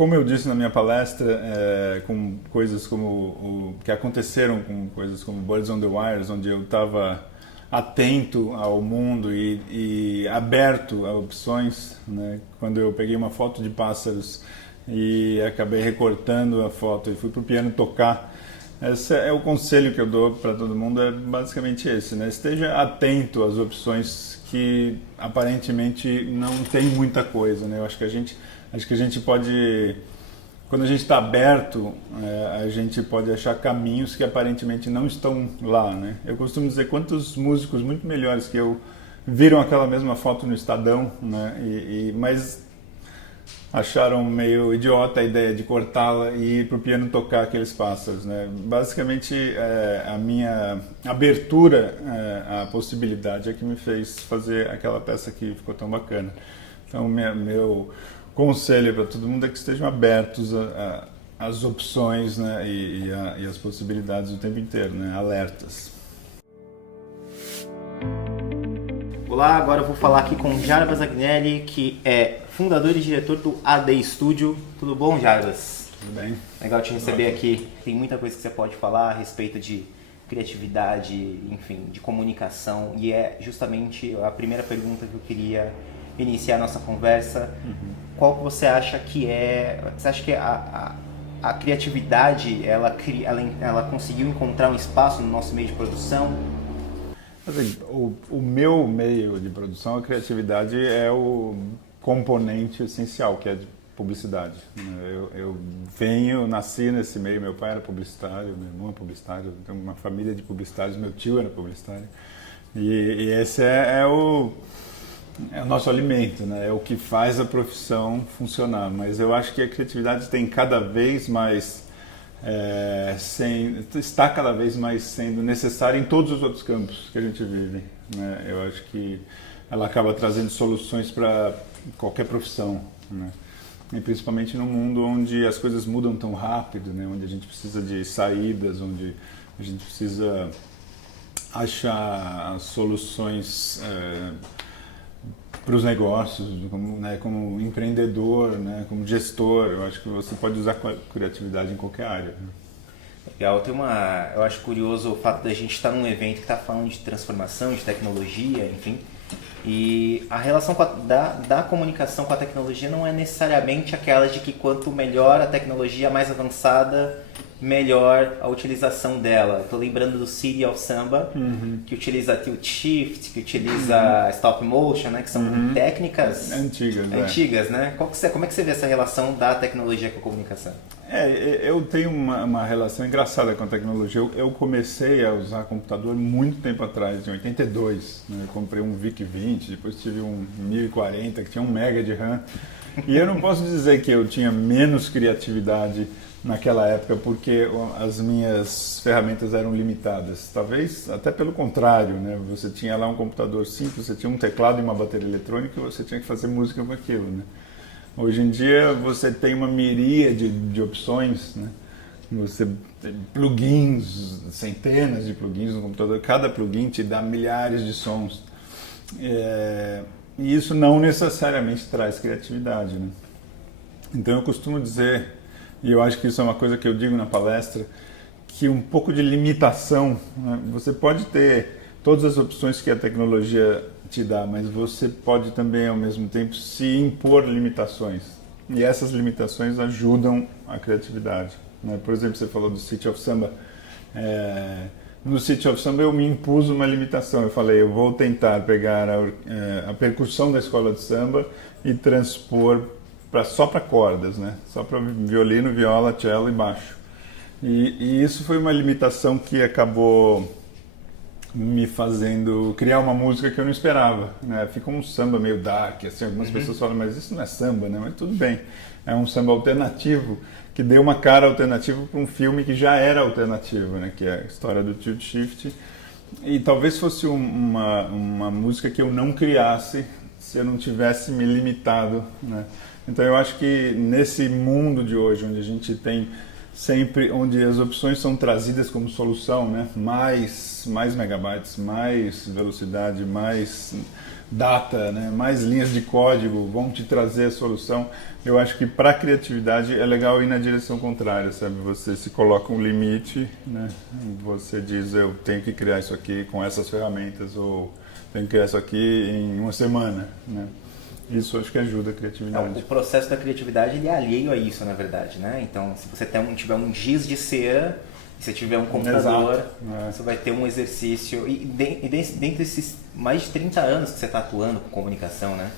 como eu disse na minha palestra, com coisas como que aconteceram com coisas como Birds on the Wires, onde eu estava atento ao mundo e aberto a opções, né? Quando eu peguei uma foto de pássaros e acabei recortando a foto e fui para o piano tocar, esse é o conselho que eu dou para todo mundo, é basicamente esse, né? Esteja atento às opções que aparentemente não tem muita coisa, né? Eu acho que a gente pode, quando a gente está aberto, a gente pode achar caminhos que aparentemente não estão lá, né? Eu costumo dizer quantos músicos muito melhores que eu viram aquela mesma foto no Estadão, né? Mas acharam meio idiota a ideia de cortá-la e ir para o piano tocar aqueles pássaros, né? Basicamente, a minha abertura à possibilidade é que me fez fazer aquela peça que ficou tão bacana. Então, meu conselho para todo mundo é que estejam abertos às opções, né? e às possibilidades o tempo inteiro, né? Alertas. Olá, agora eu vou falar aqui com Jarbas Agnelli, que é fundador e diretor do AD Studio. Tudo bom, Jarbas? Tudo bem. Legal te receber aqui. Tem muita coisa que você pode falar a respeito de criatividade, enfim, de comunicação, e é justamente a primeira pergunta que eu queria iniciar a nossa conversa. Qual que você acha que é... Você acha que a criatividade, ela conseguiu encontrar um espaço no nosso meio de produção? Assim, o meu meio de produção, a criatividade é o componente essencial, que é de publicidade. Eu nasci nesse meio, meu pai era publicitário, meu irmão é publicitário, eu tenho uma família de publicitários, meu tio era publicitário. E esse é o nosso alimento, né? É o que faz a profissão funcionar. Mas eu acho que a criatividade tem cada vez mais... está cada vez mais sendo necessária em todos os outros campos que a gente vive, né? Eu acho que ela acaba trazendo soluções para qualquer profissão, né? E principalmente num mundo onde as coisas mudam tão rápido, né? Onde a gente precisa de saídas, onde a gente precisa achar soluções para os negócios, como empreendedor, né, como gestor. Eu acho que você pode usar criatividade em qualquer área, né? Legal, eu acho curioso o fato da gente estar num evento que está falando de transformação, de tecnologia, enfim, e a relação da comunicação com a tecnologia não é necessariamente aquela de que quanto melhor a tecnologia, mais avançada, melhor a utilização dela. Estou lembrando do City of Samba, que utiliza tilt shift, que utiliza stop motion, né, que são técnicas antigas, né? Como é que você vê essa relação da tecnologia com a comunicação? Eu tenho uma relação engraçada com a tecnologia. Eu comecei a usar computador muito tempo atrás, em 82. Né? Eu comprei um VIC-20, depois tive um 1040 que tinha 1 MB de RAM. E eu não posso dizer que eu tinha menos criatividade naquela época porque as minhas ferramentas eram limitadas. Talvez até pelo contrário, né? Você tinha lá um computador simples, você tinha um teclado e uma bateria eletrônica e você tinha que fazer música com aquilo, né? Hoje em dia você tem uma miríade de opções, né? Você tem plugins, centenas de plugins no computador, cada plugin te dá milhares de sons. E isso não necessariamente traz criatividade, né? Então eu costumo dizer, e eu acho que isso é uma coisa que eu digo na palestra, que um pouco de limitação, né? Você pode ter todas as opções que a tecnologia te dá, mas você pode também ao mesmo tempo se impor limitações, e essas limitações ajudam a criatividade, né? Por exemplo, você falou do City of Samba. No City of Samba eu me impus uma limitação, eu falei, eu vou tentar pegar a percussão da escola de samba e transpor só para cordas, né? Só para violino, viola, cello e baixo. E isso foi uma limitação que acabou me fazendo criar uma música que eu não esperava, né? Ficou um samba meio dark, assim, algumas pessoas falam, mas isso não é samba, né? Mas tudo bem, é um samba alternativo que deu uma cara alternativa para um filme que já era alternativo, né? Que é a história do tilt shift. E talvez fosse uma música que eu não criasse se eu não tivesse me limitado, né? Então eu acho que nesse mundo de hoje, onde a gente tem sempre, onde as opções são trazidas como solução, né? Mais megabytes, mais velocidade, mais data, né? Mais linhas de código vão te trazer a solução. Eu acho que para a criatividade é legal ir na direção contrária, sabe? Você se coloca um limite, né? Você diz, eu tenho que criar isso aqui com essas ferramentas, ou tenho que criar isso aqui em uma semana, né? Isso acho que ajuda a criatividade. O processo da criatividade ele é alheio a isso, na verdade, né? Então, se você tiver um giz de cera, se você tiver um computador, você vai ter um exercício. E dentre esses mais de 30 anos que você está atuando com comunicação, né?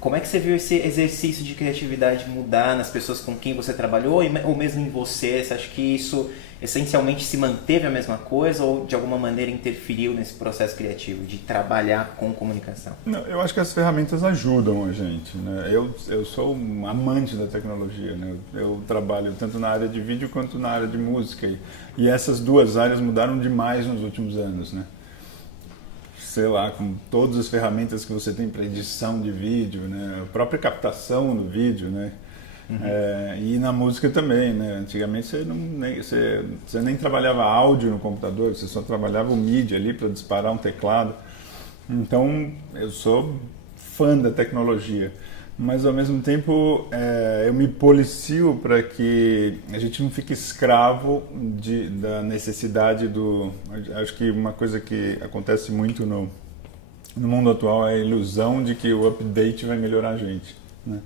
Como é que você viu esse exercício de criatividade mudar nas pessoas com quem você trabalhou ou mesmo em você? Você acha que isso essencialmente se manteve a mesma coisa ou de alguma maneira interferiu nesse processo criativo de trabalhar com comunicação? Não, eu acho que as ferramentas ajudam a gente, né? Eu sou um amante da tecnologia, né? Eu trabalho tanto na área de vídeo quanto na área de música e essas duas áreas mudaram demais nos últimos anos, né? Sei lá, com todas as ferramentas que você tem para edição de vídeo, né? A própria captação do vídeo, né? E na música também, né? Antigamente você nem trabalhava áudio no computador, você só trabalhava o MIDI ali para disparar um teclado. Então, eu sou fã da tecnologia, mas ao mesmo tempo eu me policio para que a gente não fique escravo da necessidade do... Acho que uma coisa que acontece muito no mundo atual é a ilusão de que o update vai melhorar a gente, né?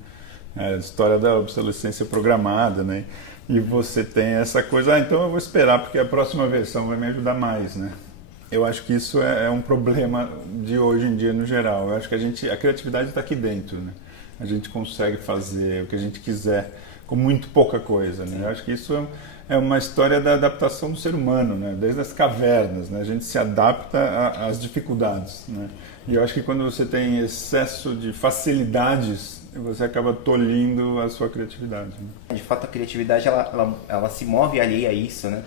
A história da obsolescência programada, né? E você tem essa coisa, então eu vou esperar porque a próxima versão vai me ajudar mais, né? Eu acho que isso é um problema de hoje em dia no geral. Eu acho que a criatividade está aqui dentro, né? A gente consegue fazer o que a gente quiser com muito pouca coisa, né? Eu acho que isso é uma história da adaptação do ser humano, né? Desde as cavernas, né? A gente se adapta às dificuldades, né? E eu acho que quando você tem excesso de facilidades, você acaba tolhindo a sua criatividade, né? De fato, a criatividade ela se move alheia a isso, né?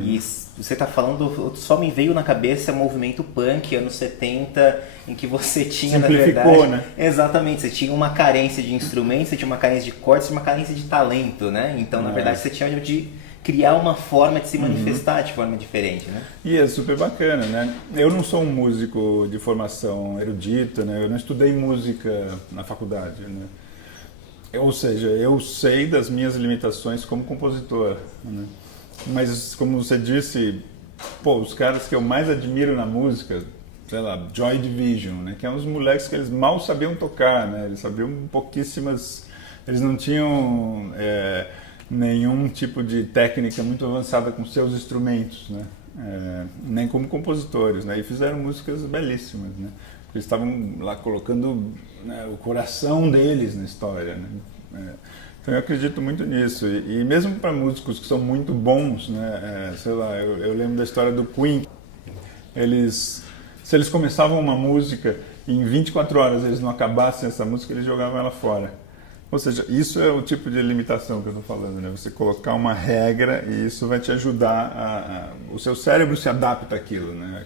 E você está falando, só me veio na cabeça o movimento punk, anos 70, em que você tinha, na verdade... né? Exatamente, você tinha uma carência de instrumentos, você tinha uma carência de cortes, uma carência de talento, né? Então, na verdade, você tinha de criar uma forma de se manifestar de forma diferente, né? E é super bacana, né? Eu não sou um músico de formação erudita, né? Eu não estudei música na faculdade, né? Ou seja, eu sei das minhas limitações como compositor, né? Mas, como você disse, os caras que eu mais admiro na música, sei lá, Joy Division, né? Que é uns moleques que eles mal sabiam tocar, né? Eles sabiam pouquíssimas... Eles não tinham... nenhum tipo de técnica muito avançada com seus instrumentos, né? Nem como compositores, né? E fizeram músicas belíssimas, né? Porque eles estavam lá colocando, né, o coração deles na história, né? Então eu acredito muito nisso. E mesmo para músicos que são muito bons, né? Sei lá, eu lembro da história do Queen. Se eles começavam uma música e em 24 horas eles não acabassem essa música, eles jogavam ela fora. Ou seja, isso é o tipo de limitação que eu estou falando, né? Você colocar uma regra e isso vai te ajudar o seu cérebro se adapta àquilo, né?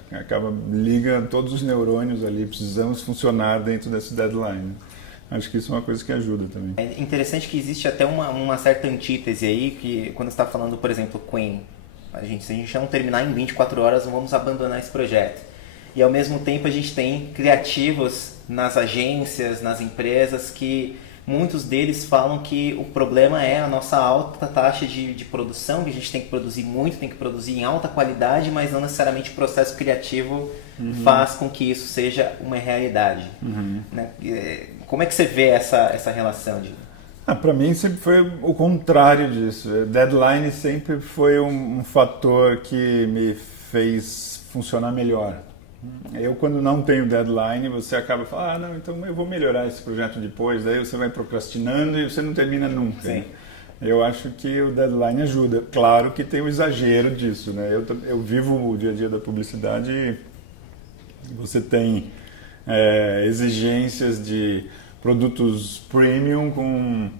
Liga todos os neurônios ali, precisamos funcionar dentro desse deadline. Acho que isso é uma coisa que ajuda também. É interessante que existe até uma certa antítese aí, que quando você está falando, por exemplo, Queen, se a gente não terminar em 24 horas, não vamos abandonar esse projeto. E ao mesmo tempo a gente tem criativos nas agências, nas empresas que... Muitos deles falam que o problema é a nossa alta taxa de produção, que a gente tem que produzir muito, tem que produzir em alta qualidade, mas não necessariamente o processo criativo faz com que isso seja uma realidade. Né? Como é que você vê essa relação? Para mim sempre foi o contrário disso. Deadline sempre foi um fator que me fez funcionar melhor. Eu, quando não tenho deadline, você acaba falando, não, então eu vou melhorar esse projeto depois, daí você vai procrastinando e você não termina nunca. Sim. Eu acho que o deadline ajuda. Claro que tem o exagero disso, né? Eu vivo o dia a dia da publicidade e você tem exigências de produtos premium com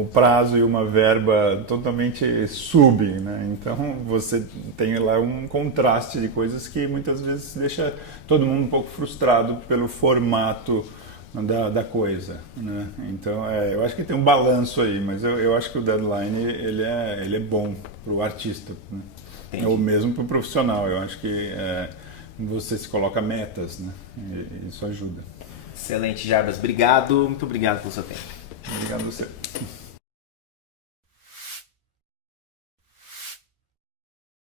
o prazo e uma verba totalmente né? Então você tem lá um contraste de coisas que muitas vezes deixa todo mundo um pouco frustrado pelo formato da coisa, né? Então eu acho que tem um balanço aí, mas eu acho que o deadline ele é bom para o artista, né? Ou mesmo para o profissional. Eu acho que você se coloca metas, né? E isso ajuda. Excelente, Jarbas. Obrigado, muito obrigado pelo seu tempo. Obrigado a você.